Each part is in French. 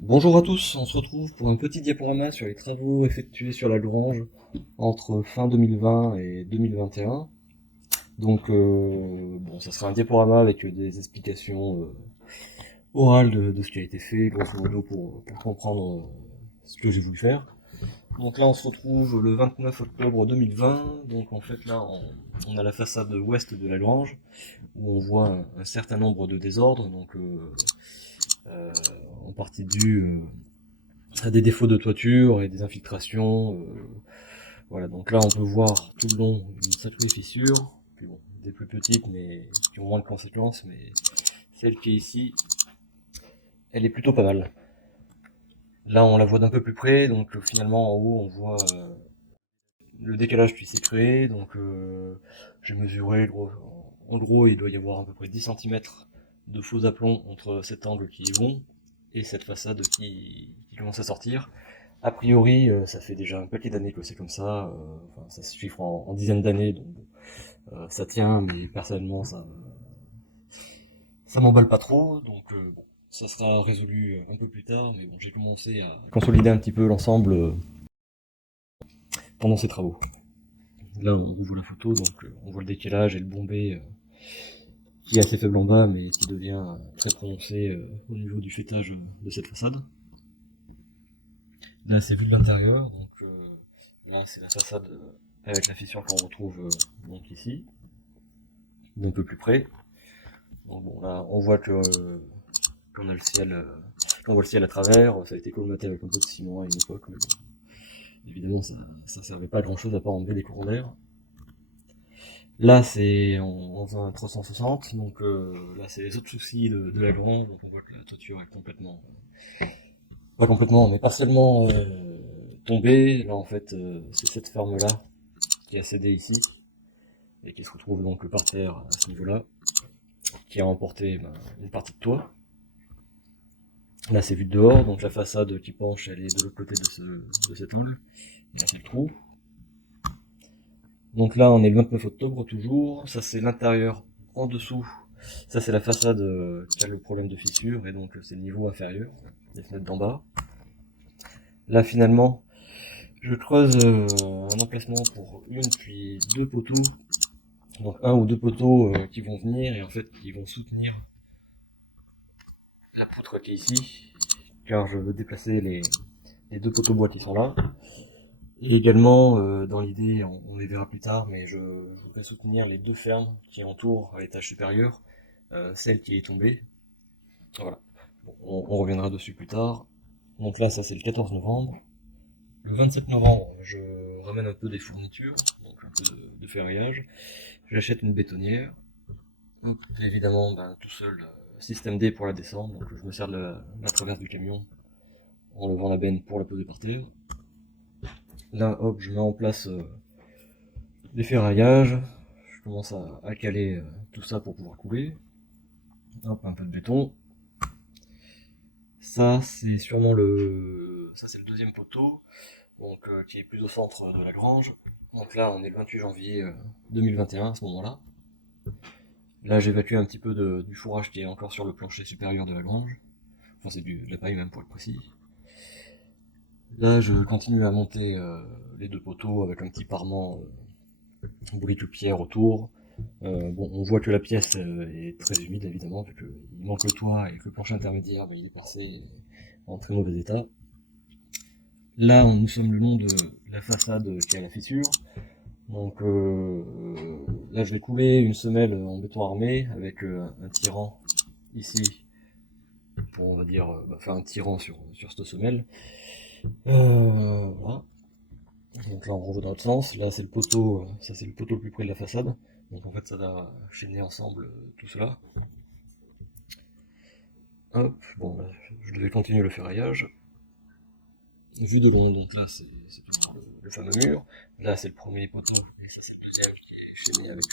Bonjour à tous, on se retrouve pour un petit diaporama sur les travaux effectués sur la grange entre fin 2020 et 2021. Donc, ça sera un diaporama avec des explications orales de ce qui a été fait, grosso modo, pour comprendre ce que j'ai voulu faire. Donc là, on se retrouve le 29 octobre 2020. Donc en fait, là, on a la façade ouest de la grange, où on voit un certain nombre de désordres, donc euh, en partie dû à des défauts de toiture et des infiltrations. Voilà, donc là on peut voir tout le long une sacrée fissure, puis bon, des plus petites mais qui ont moins de conséquences, mais celle qui est ici, elle est plutôt pas mal. Là on la voit d'un peu plus près, donc finalement en haut on voit le décalage qui s'est créé, donc j'ai mesuré, en gros il doit y avoir à peu près 10 centimètres de faux aplomb entre cet angle qui est bon et cette façade qui commence à sortir. A priori, ça fait déjà un paquet d'années que c'est comme ça, enfin, ça se chiffre en dizaines d'années, donc ça tient, mais personnellement, ça m'emballe pas trop, donc bon, ça sera résolu un peu plus tard, mais bon, j'ai commencé à consolider un petit peu l'ensemble pendant ces travaux. Là, on voit la photo, donc on voit le décalage et le bombé qui est assez faible en bas, mais qui devient très prononcé au niveau du fêtage de cette façade. Là, c'est vu de l'intérieur, donc là, c'est la façade avec la fissure qu'on retrouve donc ici, d'un peu plus près. Donc bon, là, on voit que qu'on a le ciel, qu'on voit le ciel à travers. Ça a été colmaté avec un peu de ciment à une époque, mais bon, évidemment, ça servait pas à grand chose à part enlever les courants d'air. Là, c'est en faisant un 360, donc là, c'est les autres soucis de la grange. Donc on voit que la toiture est complètement, pas complètement, mais partiellement tombée. Là, en fait, c'est cette ferme-là qui a cédé ici et qui se retrouve donc par terre à ce niveau-là, qui a emporté une partie de toit. Là, c'est vu de dehors, donc la façade qui penche, elle est de l'autre côté de cet hall. Là, c'est le trou. Donc là, on est le 29 octobre toujours. Ça, c'est l'intérieur en dessous. Ça, c'est la façade qui a le problème de fissure, et donc c'est le niveau inférieur, les fenêtres d'en bas. Là, finalement, je creuse un emplacement pour une puis deux poteaux. Donc un ou deux poteaux qui vont venir et en fait qui vont soutenir la poutre qui est ici, car je veux déplacer les deux poteaux bois qui sont là. Et également, dans l'idée, on les verra plus tard, mais je voudrais soutenir les deux fermes qui entourent à l'étage supérieur, celle qui est tombée. Voilà. Bon, on reviendra dessus plus tard. Donc là, ça c'est le 14 novembre. Le 27 novembre, je ramène un peu des fournitures, donc un peu de ferraillage. J'achète une bétonnière. Donc, évidemment, tout seul, système D pour la descendre, donc je me sers de la traverse du camion en levant la benne pour la poser par terre. Là, hop, je mets en place des ferraillages, je commence à caler tout ça pour pouvoir couler. Hop, un peu de béton. Ça, c'est sûrement ça, c'est le deuxième poteau, donc qui est plus au centre de la grange. Donc là, on est le 28 janvier 2021 à ce moment-là. Là, j'évacue un petit peu du fourrage qui est encore sur le plancher supérieur de la grange. Enfin, c'est de la paille même pour être précis. Là, je continue à monter les deux poteaux avec un petit parement brique pierre autour. Bon, on voit que la pièce est très humide évidemment, vu qu'il manque le toit et que le plancher intermédiaire, il est percé en très mauvais état. Là, nous sommes le long de la façade qui a la fissure. Donc là, je vais couler une semelle en béton armé avec un tirant ici pour, on va dire, faire un tirant sur cette semelle. Voilà. Donc là, on revoit dans l'autre sens. Là, c'est le poteau, ça c'est le poteau le plus près de la façade. Donc en fait, ça va chaîner ensemble tout cela. Hop, bon, là, je devais continuer le ferraillage. Vu de loin, donc là, c'est toujours le fameux mur. Là, c'est le premier poteau. Et ça, c'est le deuxième qui est chaîné avec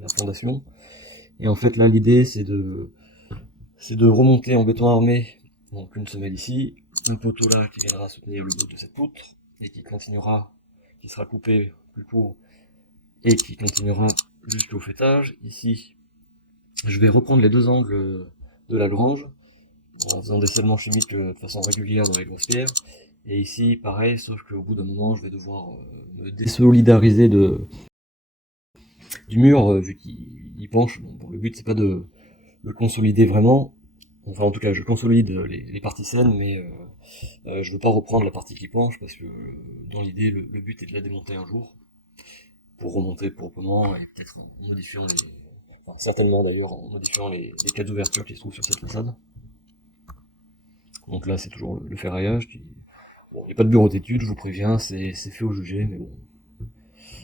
la fondation. Et en fait, là, l'idée, c'est de remonter en béton armé. Donc une semelle ici, un poteau là qui viendra soutenir le dos de cette poutre et qui continuera, qui sera coupé plus court et qui continuera jusqu'au fêtage. Ici, je vais reprendre les deux angles de la grange en faisant des scellements chimiques de façon régulière dans les grosses pierres. Et ici, pareil, sauf qu'au bout d'un moment, je vais devoir me désolidariser du mur, vu qu'il penche. Bon, le but, c'est pas de le consolider vraiment. Enfin, en tout cas, je consolide les parties saines, mais je veux pas reprendre la partie qui penche, parce que dans l'idée, le but est de la démonter un jour, pour remonter proprement, et peut-être en modifiant enfin, certainement d'ailleurs, en modifiant les quatre ouvertures qui se trouvent sur cette façade. Donc là, c'est toujours le ferraillage qui... Bon, il n'y a pas de bureau d'études, je vous préviens, c'est fait au jugé, mais bon,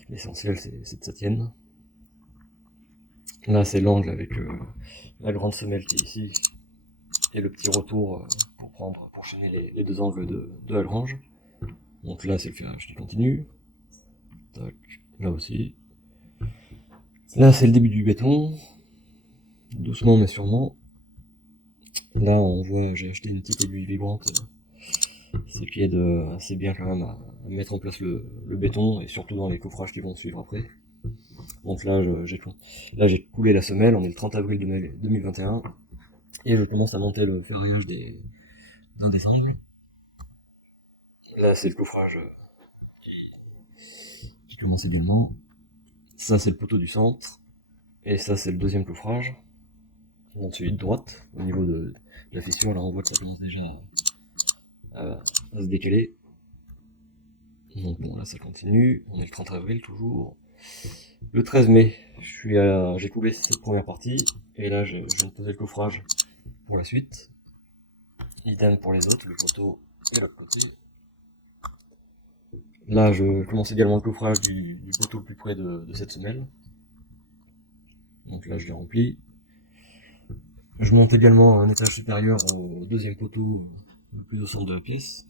l'essentiel, c'est que ça tienne. Là, c'est l'angle avec la grande semelle qui est ici, et le petit retour pour chaîner les deux angles de la grange. Donc là, c'est le ferrage qui continue. Tac, là aussi. Là, c'est le début du béton. Doucement mais sûrement. Là, on voit, j'ai acheté une petite aiguille vibrante, ce qui aide assez bien quand même à mettre en place le béton, et surtout dans les coffrages qui vont suivre après. Donc là, j'ai coulé la semelle, on est le 30 avril 2021, et je commence à monter le ferraillage d'un des angles. Là, c'est le coffrage qui commence également. Ça, c'est le poteau du centre, et ça, c'est le deuxième coffrage. Donc celui de droite, au niveau de la fissure, là on voit que ça commence déjà à se décaler. Donc bon, là ça continue, on est le 30 avril toujours. Le 13 mai, j'ai coulé cette première partie, et là je viens de poser le coffrage pour la suite. Idem pour les autres, le poteau et l'autre côté. Là je commence également le coffrage du poteau le plus près de cette semelle. Donc là je l'ai rempli. Je monte également un étage supérieur au deuxième poteau le plus au centre de la pièce.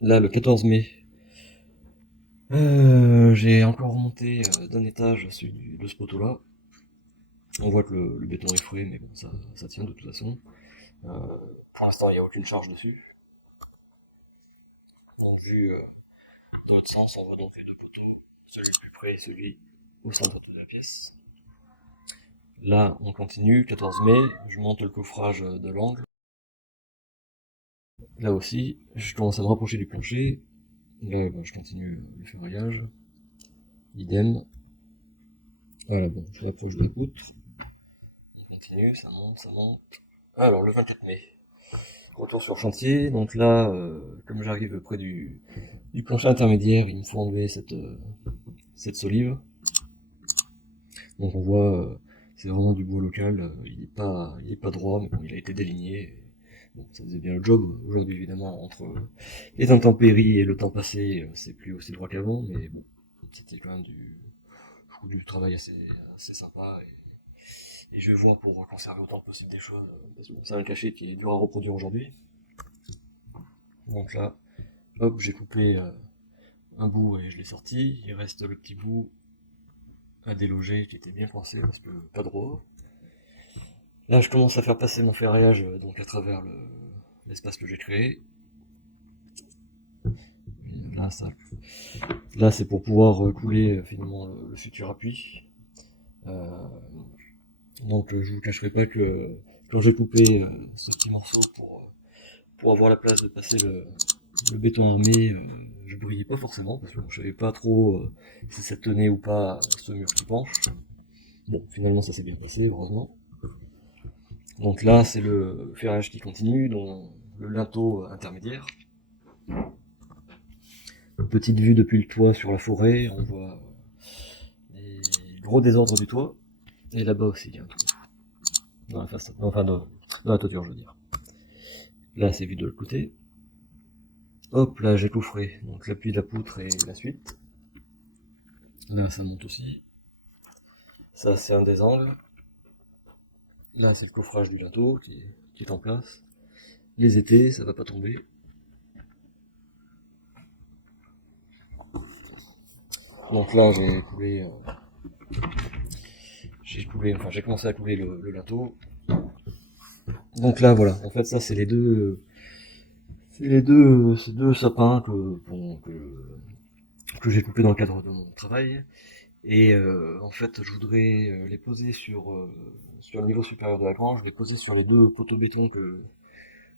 Là, le 14 mai, j'ai encore remonté d'un étage celui de ce poteau-là. On voit que le béton est fouet, mais bon, ça tient de toute façon. Pour l'instant, il n'y a aucune charge dessus. Donc, vu dans l'autre sens, on voit donc les deux poteaux, celui le plus près et celui au centre de la pièce. Là, on continue, 14 mai, je monte le coffrage de l'angle. Là aussi, je commence à me rapprocher du plancher. Là, je continue le ferraillage. Idem. Voilà, bon, je m'approche de la poutre. On continue, ça monte, ça monte. Alors, le 24 mai. Retour sur chantier. Donc là, comme j'arrive près du plancher intermédiaire, il me faut enlever cette solive. Donc on voit, c'est vraiment du bois local. Il est pas droit, mais bon, il a été déligné. Bon, ça faisait bien le job. Aujourd'hui, évidemment, entre les intempéries et le temps passé, c'est plus aussi droit qu'avant, mais bon, c'était quand même je trouve du travail assez sympa. Et je vais voir pour conserver autant que possible des choses, parce que c'est un cachet qui est dur à reproduire aujourd'hui. Donc là, hop, j'ai coupé un bout et je l'ai sorti. Il reste le petit bout à déloger qui était bien coincé parce que pas droit. Là, je commence à faire passer mon ferraillage donc à travers l'espace que j'ai créé. Là, c'est pour pouvoir couler finalement le futur appui. Donc, je vous cacherai pas que quand j'ai coupé ce petit morceau pour avoir la place de passer le béton armé, je brillais pas forcément parce que je savais pas trop si ça tenait ou pas ce mur qui penche. Bon, finalement, ça s'est bien passé, heureusement. Donc là, c'est le ferrage qui continue, dans le linteau intermédiaire. Petite vue depuis le toit sur la forêt, on voit les gros désordres du toit. Et là-bas aussi, il y a un trou. Dans la façade, enfin dans la toiture, je veux dire. Là, c'est vu de l'autre côté. Hop, là, j'ai coffré. Donc l'appui de la poutre et la suite. Là, ça monte aussi. Ça, c'est un des angles. Là, c'est le coffrage du linteau qui est en place. Les étés, ça va pas tomber. Donc là, j'ai commencé à couler le linteau. Donc là, voilà. En fait, ça, c'est ces deux sapins que j'ai coupés dans le cadre de mon travail. Et en fait, je voudrais les poser sur le niveau supérieur de la grange, les poser sur les deux poteaux béton que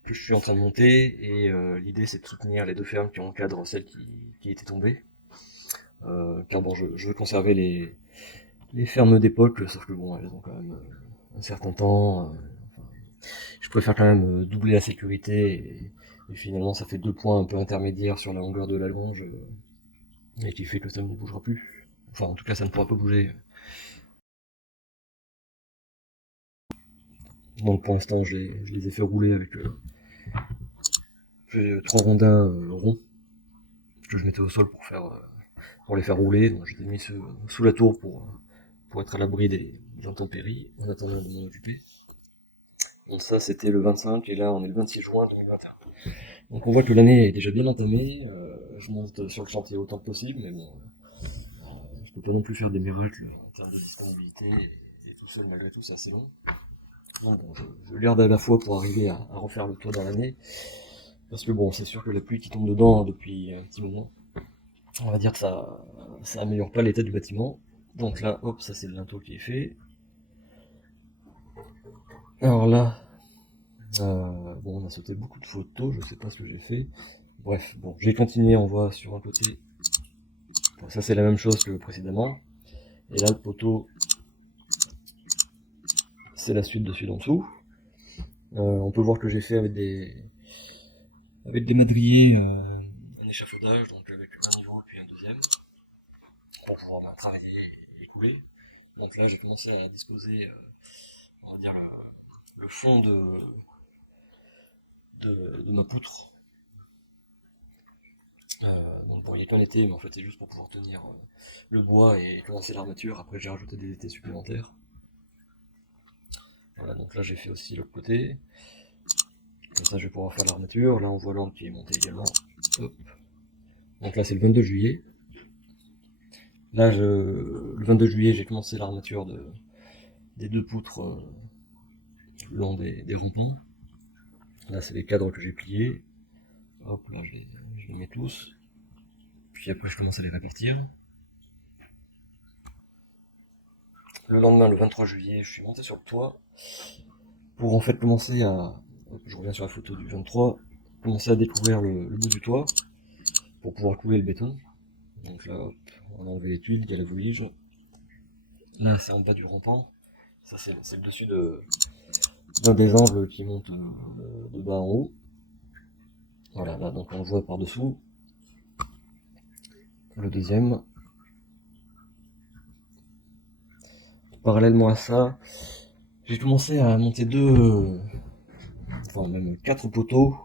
je suis en train de monter. Et l'idée, c'est de soutenir les deux fermes qui encadrent celles qui étaient tombées. Car bon, je veux conserver les fermes d'époque, sauf que bon, elles ont quand même un certain temps. Je préfère quand même doubler la sécurité et finalement ça fait 2 points un peu intermédiaires sur la longueur de la longe et qui fait que ça ne bougera plus. Enfin, en tout cas, ça ne pourra pas bouger. Donc pour l'instant, je les ai fait rouler avec j'ai 3 rondins ronds que je mettais au sol pour les faire rouler. Donc je les ai mis sous la tour pour être à l'abri des intempéries en attendant de m'en occuper. Donc ça, c'était le 25 et là, on est le 26 juin 2021. Donc on voit que l'année est déjà bien entamée. Je monte sur le chantier autant que possible, mais bon, je peux pas non plus faire des miracles en termes de disponibilité et tout seul malgré tout, c'est assez long. Donc bon, je garde à la fois pour arriver à refaire le toit dans l'année, parce que bon, c'est sûr que la pluie qui tombe dedans depuis un petit moment, on va dire que ça améliore pas l'état du bâtiment. Donc là, hop, ça c'est le linteau qui est fait. Alors là, bon, on a sauté beaucoup de photos, je sais pas ce que j'ai fait. Bref, bon, j'ai continué, on voit sur un côté. Bon, ça c'est la même chose que précédemment. Et là, le poteau, c'est la suite dessus en dessous. On peut voir que j'ai fait avec des madriers un échafaudage, donc avec un niveau puis un deuxième, pour pouvoir travailler et couler. Donc là, j'ai commencé à disposer, on va dire, le fond de ma poutre. Donc bon, il est qu'un été, mais en fait c'est juste pour pouvoir tenir le bois et commencer l'armature. Après j'ai rajouté des étés supplémentaires. Voilà, donc là j'ai fait aussi l'autre côté. Comme ça je vais pouvoir faire l'armature. Là on voit l'angle qui est monté également. Hop. Donc là c'est le 22 juillet. Là le 22 juillet j'ai commencé l'armature des deux poutres le long des rampants. Là c'est les cadres que j'ai pliés. Hop, là je les mets tous. Puis après je commence à les répartir. Le lendemain, le 23 juillet, je suis monté sur le toit pour en fait commencer à, je reviens sur la photo du 23, commencer à découvrir le bout du toit pour pouvoir couler le béton. Donc là, hop, on a enlevé les tuiles, il y a la voulige. Là, c'est en bas du rampant. Ça, c'est le dessus d'un des angles qui monte de bas en haut. Voilà, là, donc on le voit par-dessous. Le deuxième. Parallèlement à ça, j'ai commencé à monter enfin même 4 poteaux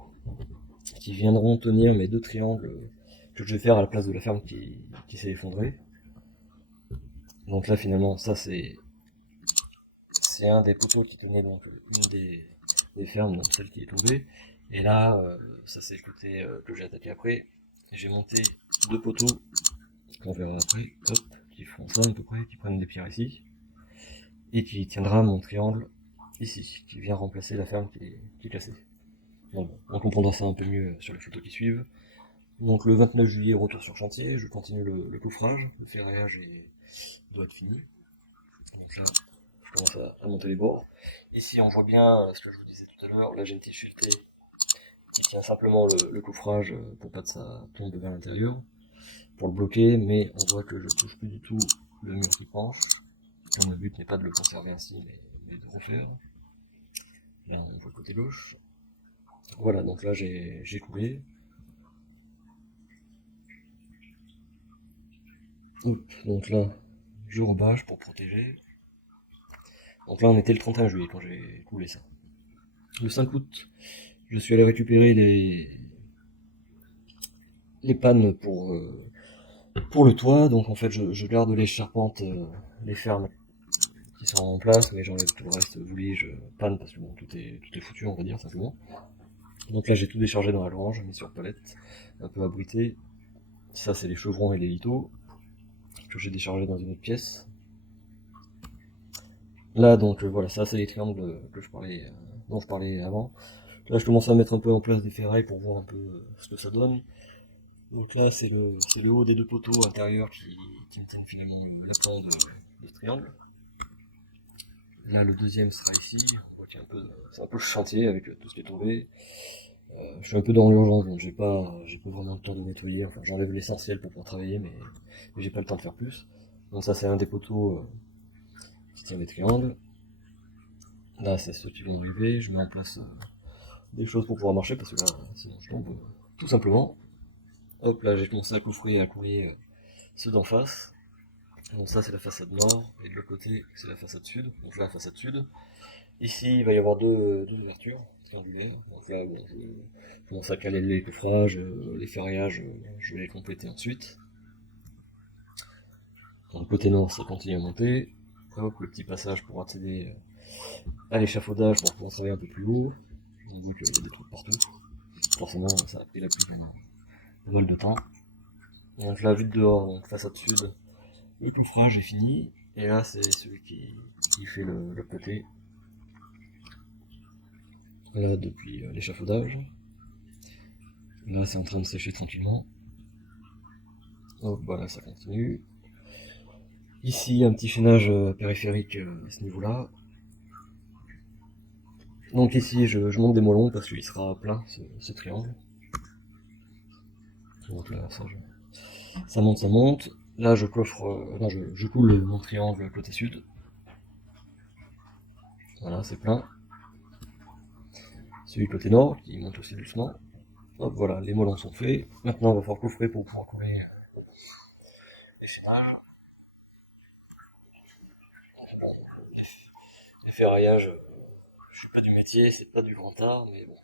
qui viendront tenir mes 2 triangles que je vais faire à la place de la ferme qui s'est effondrée. Donc là finalement ça c'est un des poteaux qui tenait donc une des fermes, donc celle qui est tombée. Et là ça c'est le côté que j'ai attaqué après. J'ai monté 2 poteaux qu'on verra après, hop, qui font ça à peu près, qui prennent des pierres ici, et qui tiendra mon triangle ici, qui vient remplacer la ferme qui est cassée. Donc bon, on comprendra ça un peu mieux sur les photos qui suivent. Donc le 29 juillet, retour sur chantier, je continue le coffrage, le ferraillage doit être fini. Donc là, je commence à monter les bords. Ici, on voit bien ce que je vous disais tout à l'heure, là j'ai une petite filetée qui tient simplement le coffrage pour pas que ça tombe vers l'intérieur, pour le bloquer, mais on voit que je touche plus du tout le mur qui penche. Comme le but n'est pas de le conserver ainsi, mais de refaire. Là, on voit le côté gauche. Voilà, donc là j'ai coulé. Hop, donc là, je rebâche pour protéger. Donc là, on était le 31 juillet quand j'ai coulé ça. Le 5 août, je suis allé récupérer les pannes pour le toit. Donc en fait, je garde les charpentes, les fermes qui sont en place, mais j'enlève tout le reste, voulige, panne, parce que bon, tout est foutu, on va dire, simplement. Donc là, j'ai tout déchargé dans la grange, mis sur palette, un peu abrité. Ça, c'est les chevrons et les lithos que j'ai déchargés dans une autre pièce. Là, donc voilà, ça, c'est les triangles dont je parlais avant. Là, je commence à mettre un peu en place des ferrailles pour voir un peu ce que ça donne. Donc là, c'est le haut des deux poteaux intérieurs qui me tiennent finalement l'aplomb de ce triangle. Là, le deuxième sera ici. On voit qu'il y a c'est un peu le chantier avec tout ce qui est tombé. Je suis un peu dans l'urgence, donc j'ai pas vraiment le temps de nettoyer. Enfin, j'enlève l'essentiel pour pouvoir travailler, mais j'ai pas le temps de faire plus. Donc ça, c'est un des poteaux qui tient les triangles. Là, c'est ceux qui vont arriver. Je mets en place des choses pour pouvoir marcher parce que là, sinon je tombe tout simplement. Hop, là, j'ai commencé à coffrer et à courir ceux d'en face. Donc ça, c'est la façade nord, et de l'autre côté, c'est la façade sud. Donc là, la façade sud. Ici, il va y avoir deux ouvertures triangulaires. Donc là, bon, je commence à caler les coffrages, les ferrailllages, je vais les compléter ensuite. Dans le côté nord, ça continue à monter. Hop, le petit passage pour accéder à l'échafaudage pour pouvoir travailler un peu plus haut. On voit qu'il y a des trucs partout. Forcément, ça a pris pas mal de temps. Donc la vue de dehors, donc façade sud, le coffrage est fini. Et là, c'est celui qui fait le côté. Là, depuis l'échafaudage. Là, c'est en train de sécher tranquillement. Hop, voilà, ça continue. Ici, un petit chaînage périphérique à ce niveau-là. Donc ici, je manque des moellons parce qu'il sera plein, ce triangle. Donc là, ça monte, ça monte. Là, je coffre, là, je coule mon triangle côté sud. Voilà, c'est plein. Celui côté nord, qui monte aussi doucement. Hop, voilà, les moellons sont faits. Maintenant, on va falloir coffrer pour pouvoir couler les ferrailles. Les ferraillages, je suis pas du métier, c'est pas du grand art, mais bon,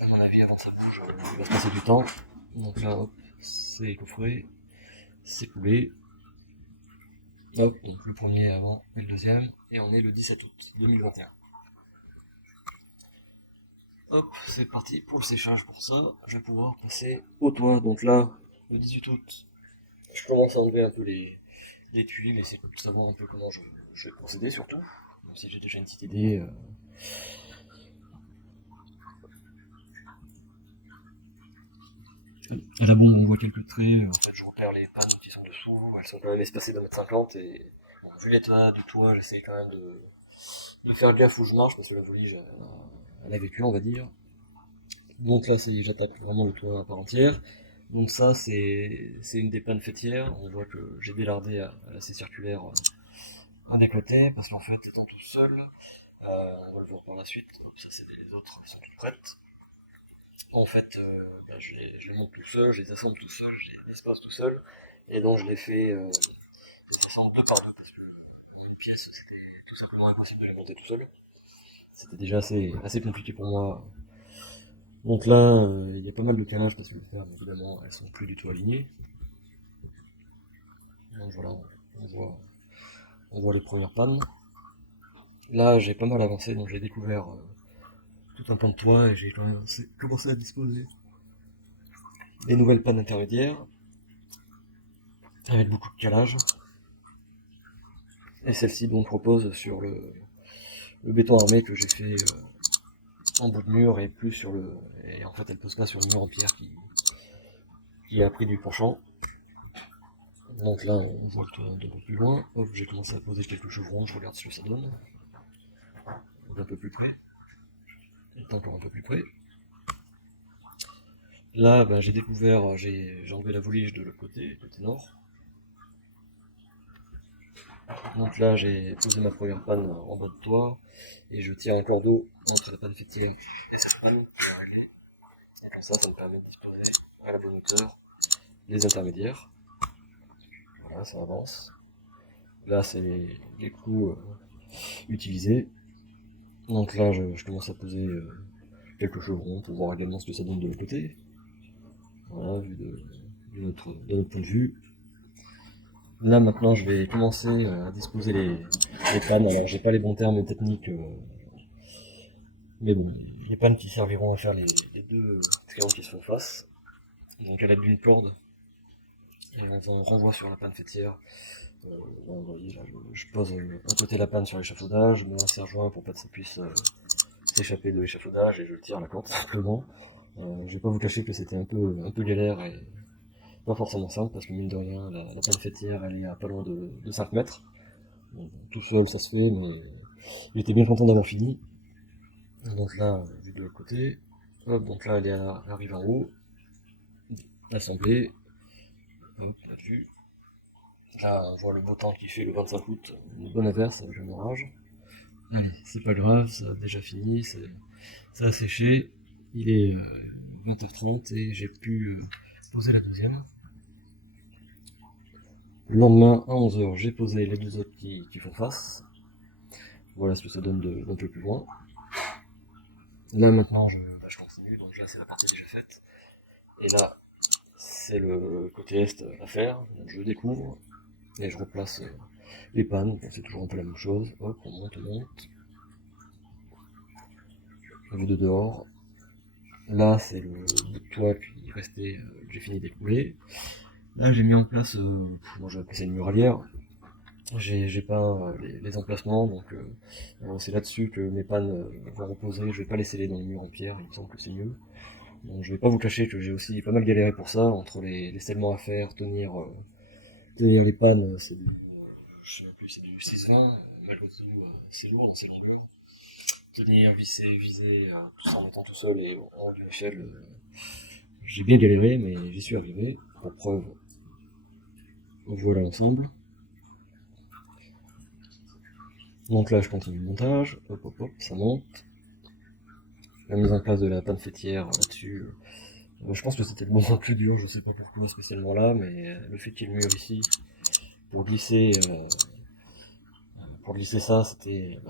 à mon avis, avant que ça bouge, il va se passer du temps. Donc là, hop, c'est coffré, c'est coulé. Hop, donc le premier avant et le deuxième, et on est le 17 août 2021. Hop, c'est parti pour le séchage. Pour ça, je vais pouvoir passer au toit. Donc là, le 18 août, je commence à enlever un peu les tuiles, mais c'est pour savoir un peu comment je vais procéder surtout. Même si j'ai déjà une petite idée. À la bombe, on voit quelques traits. En fait, je repère les pannes qui sont dessous. Elles sont quand même espacées d'1,50 m. Et bon, vu l'état du toit, j'essaie quand même de faire gaffe où je marche parce que la volige, elle a vécu, on va dire. Donc là, j'attaque vraiment le toit à part entière. Donc ça, c'est une des pannes fêtières. On voit que j'ai délardé à l'acier circulaire un des côtés, parce qu'en fait, étant tout seul, on va le voir par la suite. Hop, ça, c'est les autres, elles sont toutes prêtes. En fait, bah, je les monte tout seul, je les assemble tout seul, je les espace tout seul, et donc je les fais deux par deux, parce que une pièce, c'était tout simplement impossible de les monter tout seul. C'était déjà assez compliqué pour moi. Donc là, il y a pas mal de calages parce que les fermes, évidemment, elles sont plus du tout alignées. Donc voilà, on voit les premières pannes. Là, j'ai pas mal avancé, donc j'ai découvert tout un pan de toit et j'ai quand même commencé à disposer des nouvelles pannes intermédiaires avec beaucoup de calage. Et celle-ci donc repose sur le béton armé que j'ai fait en bout de mur et plus sur le. Et en fait, elle pose pas sur le mur en pierre qui a pris du penchant. Donc là, on voit le toit un peu plus loin. Hop, j'ai commencé à poser quelques chevrons, je regarde ce que ça donne. Un peu plus près. Encore un peu plus près. Là, bah, j'ai découvert, j'ai enlevé la volige de l'autre côté nord. Donc là, j'ai posé ma première panne en bas de toit et je tire un cordeau entre la panne fêtière et cette panne. Comme ça me permet de disposer à la bonne hauteur les intermédiaires. Voilà, ça avance. Là, c'est les clous utilisés. Donc là, je commence à poser quelques chevrons pour voir également ce que ça donne de l'autre côté. Voilà, vu de notre point de vue. Là maintenant je vais commencer à disposer les pannes. Alors j'ai pas les bons termes techniques, mais bon, les pannes qui serviront à faire les deux triangles qui se font face. Donc à l'aide d'une corde, et on renvoie sur la panne fêtière. Vous voyez, là, je pose un côté la panne sur l'échafaudage, je mets un serre-joint pour pas que ça puisse s'échapper de l'échafaudage et je tire la corde simplement. Je vais pas vous cacher que c'était un peu galère et pas forcément simple, parce que mine de rien, la panne fêtière, elle est à pas loin de 5 mètres. Donc, tout seul, ça se fait, mais j'étais bien content d'avoir fini. Donc là, vu de l'autre côté, hop, donc là, elle est arrivée en haut, assemblée, hop, là-dessus. Là, on voit le beau temps qui fait le 25 août, une bonne averse avec un orage. C'est pas grave, ça a déjà fini, ça a séché. Il est 20h30 et j'ai pu poser la deuxième. Le lendemain, à 11h, j'ai posé les deux autres qui font face. Voilà ce que ça donne d'un peu plus loin. Là, maintenant, je continue, donc là, c'est la partie déjà faite. Et là, c'est le côté est à faire. Donc, je découvre et je replace les pannes. Bon, c'est toujours un peu la même chose. Hop, on monte, on monte. Vue de dehors. Là, c'est le bout de toit qui restait, que j'ai fini d'écouler. Là, j'ai mis en place, moi j'ai appelé ça une muralière. J'ai peint les emplacements, donc c'est là-dessus que mes pannes vont reposer. Je vais pas les sceller dans le mur en pierre, il me semble que c'est mieux. Donc je vais pas vous cacher que j'ai aussi pas mal galéré pour ça, entre les scellements à faire, tenir les pannes, c'est du, je sais même plus, c'est du 6-20, malgré tout, c'est lourd dans ces longueurs. Tenir, visser, viser, tout ça en étant tout seul et en haut d'une échelle, j'ai bien galéré, mais j'y suis arrivé. Pour preuve, voilà l'ensemble. Donc là, je continue le montage, hop hop hop, ça monte. La mise en place de la panne fêtière là-dessus, je pense que c'était le moment le plus dur, je sais pas pourquoi spécialement là, mais le fait qu'il y ait le mur ici, pour glisser, euh, pour glisser ça, c'était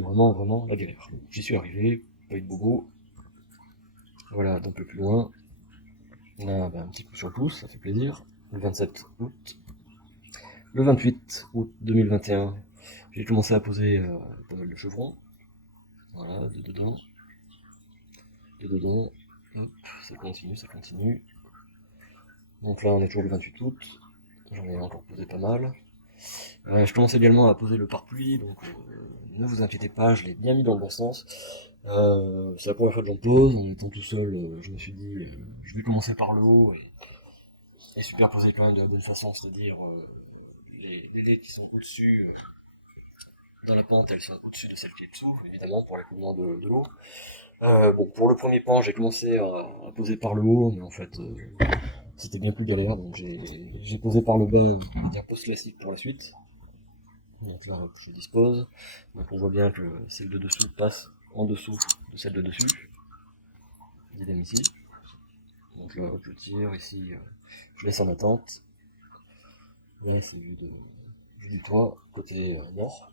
vraiment la galère. J'y suis arrivé, pas eu de bobo. Voilà, d'un peu plus loin. Là, un petit coup sur le pouce, ça fait plaisir. Le 27 août. Le 28 août 2021, j'ai commencé à poser pas mal de chevrons. Voilà, de dedans. De dedans. Hop, ça continue, ça continue. Donc là, on est toujours le 28 août. J'en ai encore posé pas mal. Je commence également à poser le pare-pluie, donc ne vous inquiétez pas, je l'ai bien mis dans le bon sens. C'est la première fois que j'en pose, en étant tout seul, je me suis dit, je vais commencer par le haut et superposer quand même de la bonne façon, c'est-à-dire les laits qui sont au-dessus, dans la pente, elles sont au-dessus de celles qui est dessous, évidemment, pour l'écoulement de l'eau. Bon, pour le premier pan, j'ai commencé à poser par le haut, mais en fait, c'était bien plus galère, donc j'ai posé par le bas, on va dire pose classique pour la suite. Donc là, je dispose. Donc on voit bien que celle de dessous passe en dessous de celle de dessus. Idem ici. Donc là, je tire ici, je laisse en attente. Voilà, c'est vue du toit, côté nord.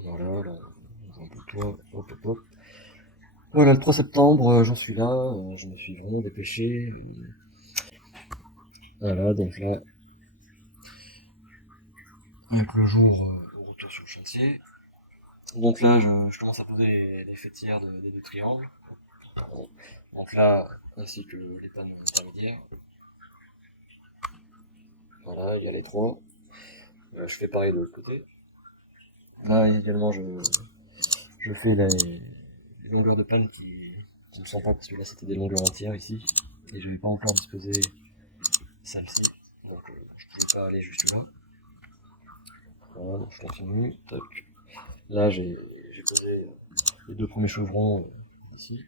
Voilà, là, on voit un peu le toit, hop hop hop. Voilà, le 3 septembre, j'en suis là, je me suis vraiment dépêché. Voilà, donc là, avec le jour, au retour sur le chantier. Donc là, je commence à poser les fêtières des deux triangles. Donc là, ainsi que les panneaux intermédiaires. Voilà, il y a les trois. Je fais pareil de l'autre côté. Là également, je fais les longueurs de panne qui ne sont pas, parce que là c'était des longueurs entières ici. Et je n'avais pas encore disposé celle-ci. Donc je pouvais pas aller jusque là. Voilà, donc je continue. Tac. Là j'ai posé les deux premiers chevrons ici.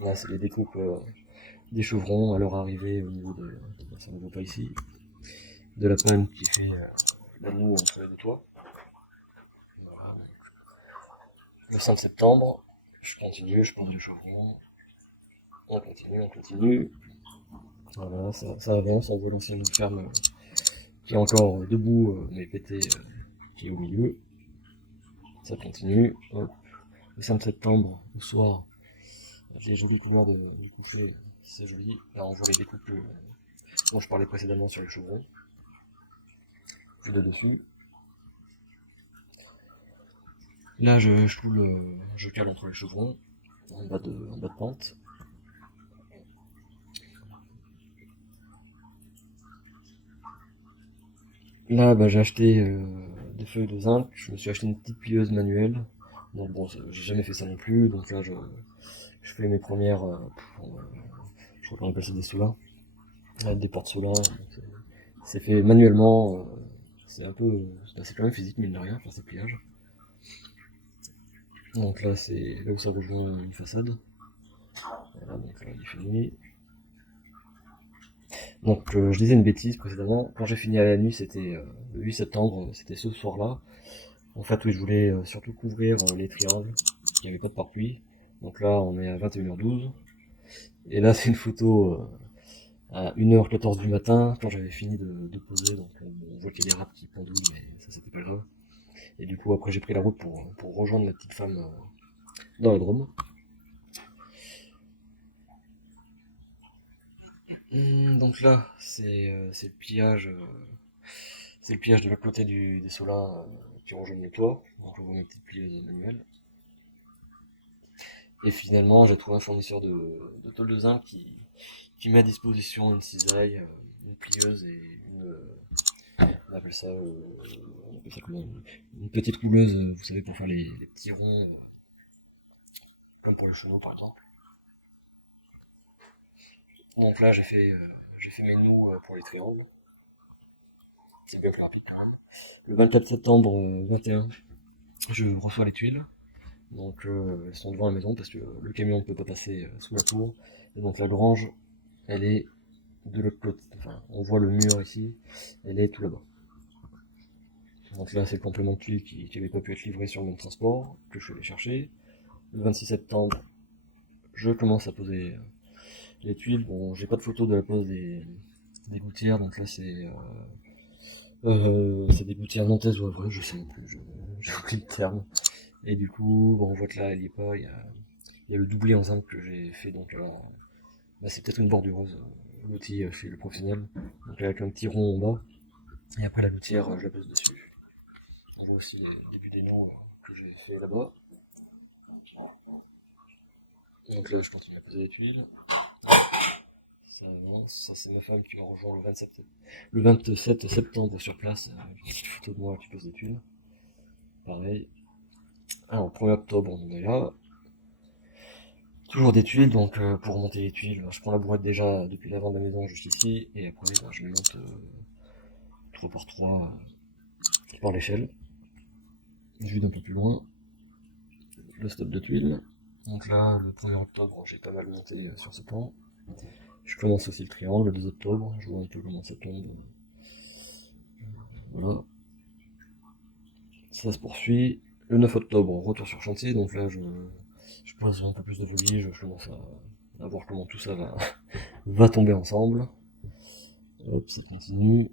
Là c'est les découpes des chevrons à leur arrivée au niveau de. Ça ne voit pas ici. De la panne qui fait l'anneau entre les deux toits. Voilà. Le 5 septembre, je continue, je pose les chevrons. On continue, on continue. Voilà, ça avance, on voit l'ancienne ferme qui est encore debout, mais pété, qui est au milieu. Ça continue. Hop. Le 5 septembre, au soir, les jolies couleurs du coucher, c'est joli. Là, on voit les découpes dont je parlais précédemment sur les chevrons. Plus de dessus. Là, je cale entre les chevrons, en bas de pente. Là, j'ai acheté des feuilles de zinc. Je me suis acheté une petite plieuse manuelle. Donc bon, j'ai jamais fait ça non plus. Donc là, je fais mes premières, je crois qu'on appelle ça des solins, des portes solins. C'est fait manuellement, c'est un peu, c'est quand même physique mine de rien, faire ces pliages. Donc là, c'est là où ça rejoint une façade. Voilà, donc là, il est fini. Donc je disais une bêtise précédemment, quand j'ai fini à la nuit, c'était le 8 septembre, c'était ce soir-là. En fait, oui, je voulais surtout couvrir les triangles, il n'y avait pas de pare-pluie. Donc là, on est à 21h12. Et là, c'est une photo à 1h14 du matin, quand j'avais fini de poser. Donc on voit qu'il y a des rats qui pendouillent, mais ça, c'était pas grave. Et du coup, après, j'ai pris la route pour rejoindre la petite femme dans la Drôme. Donc là, c'est le pillage. C'est le pillage de l'autre côté des solins qui rejoignent le toit. Donc je vois mes petites plieuses manuelles. Et finalement, j'ai trouvé un fournisseur de tôle de zinc qui met à disposition une cisaille, une plieuse et on appelle ça, on appelle ça comment, une petite rouleuse, vous savez, pour faire les petits ronds, comme pour le chenot par exemple. Donc là, j'ai fait mes nœuds pour les triangles. C'est bien plus rapide quand même. Le 24 septembre 21, je reçois les tuiles. Donc elles sont devant la maison parce que le camion ne peut pas passer sous la tour. Et donc la grange, elle est de l'autre côté. Enfin, on voit le mur ici, elle est tout là-bas. Donc là, c'est le complément de tuiles qui n'avait pas pu être livré sur le même transport, que je suis allé chercher. Le 26 septembre, je commence à poser les tuiles. Bon, j'ai pas de photo de la pose des gouttières, donc là c'est des gouttières nantaises ou avreuses, je sais même plus, j'ai oublié le terme. Et du coup, bon, on voit que là, elle y est pas, il y a le doublé en zinc que j'ai fait, donc là, bah, c'est peut-être une bordureuse, l'outil chez le professionnel. Donc là, avec un petit rond en bas, et après la gouttière, je la pose dessus. On voit aussi les débuts des noms que j'ai fait là-bas. Donc là, je continue à poser les tuiles. Ça avance, ça c'est ma femme qui m'a rejoint le 27 septembre sur place, une petite photo de moi qui pose des tuiles. Pareil. Alors, 1er octobre, on en est là. Toujours des tuiles, donc pour monter les tuiles, je prends la brouette déjà depuis l'avant de la maison juste ici, et après ben, je les monte 3 par 3 par l'échelle. Je vide un peu plus loin le stop de tuiles. Donc là, le 1er octobre, j'ai pas mal monté sur ce pan. Je commence aussi le triangle le 2 octobre, je vois un peu comment ça tombe. Voilà, ça se poursuit. Le 9 octobre, retour sur chantier, donc là je pose un peu plus de voliges, je commence à voir comment tout ça va tomber ensemble. Hop, ça continue.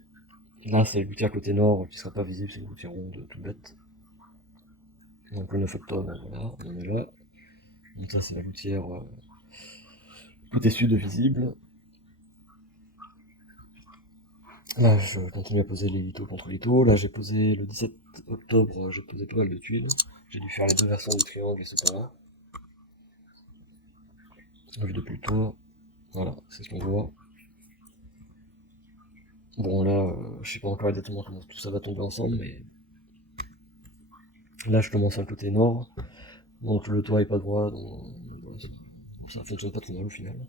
Là, c'est le gouttière côté nord qui sera pas visible, c'est une gouttière ronde tout bête. Donc le 9 octobre, voilà, on en est là. Donc ça, c'est la gouttière côté sud visible. Là, je continue à poser les lithos contre lithos. Là, j'ai posé le 17 octobre, j'ai posé pas mal de tuiles. J'ai dû faire les deux versants du triangle et ce pas là. Vue depuis le toit. Voilà, c'est ce qu'on voit. Bon, là, je sais pas encore exactement comment tout ça va tomber ensemble, mais là, je commence à le côté nord. Donc le toit est pas droit, donc ça fonctionne pas trop mal au final.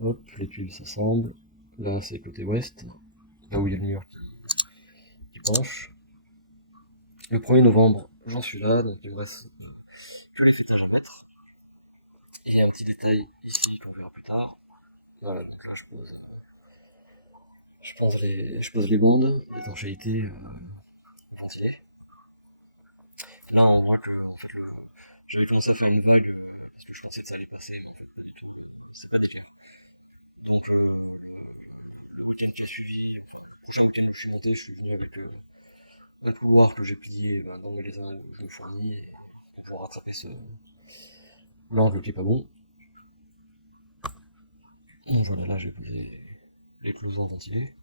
Hop, les tuiles s'assemblent. Là, c'est côté ouest, là où il y a le mur qui penche. Le 1er novembre, j'en suis là, donc il me reste que les fêtages à mettre. Et un petit détail ici qu'on verra plus tard. Voilà, donc là, je pose les bandes d'étanchéité ventilées. Là, on voit que en fait, j'avais commencé à faire une vague parce que je pensais que ça allait passer, mais en fait, pas du tout. C'est pas des cas. Donc, le week-end qui a suivi, enfin, le prochain week-end où je suis monté, je suis venu avec un couloir que j'ai plié dans le magasin où je me fournis pour rattraper l'angle qui est pas bon. Donc voilà, là j'ai posé les cloisons ventilées.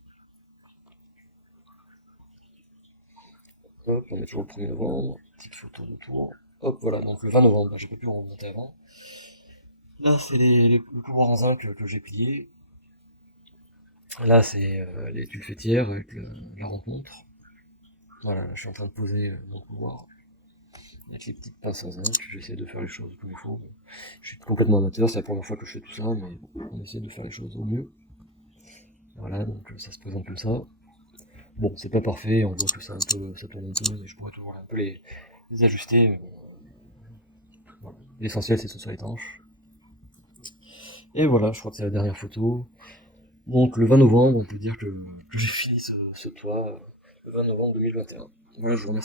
Hop, on est toujours le 1er novembre, petite photo de tour. Hop, voilà, donc le 20 novembre, j'ai pas pu remonter avant. Là, c'est le couloir en zinc que j'ai plié. Là, c'est les tuiles fêtières avec la rencontre. Voilà, là, je suis en train de poser mon couloir. avec les petites pinces à zinc, j'essaie de faire les choses comme il faut. Je suis complètement amateur, c'est la première fois que je fais tout ça, mais bon, on essaie de faire les choses au mieux. Voilà, donc ça se présente comme ça. Bon, c'est pas parfait, on voit que ça tourne un peu, et je pourrais toujours un peu les ajuster, mais bon, voilà. L'essentiel c'est que ce soit étanche. Et voilà, je crois que c'est la dernière photo. Donc le 20 novembre, on peut dire que j'ai fini ce toit le 20 novembre 2021. Voilà, je vous remercie.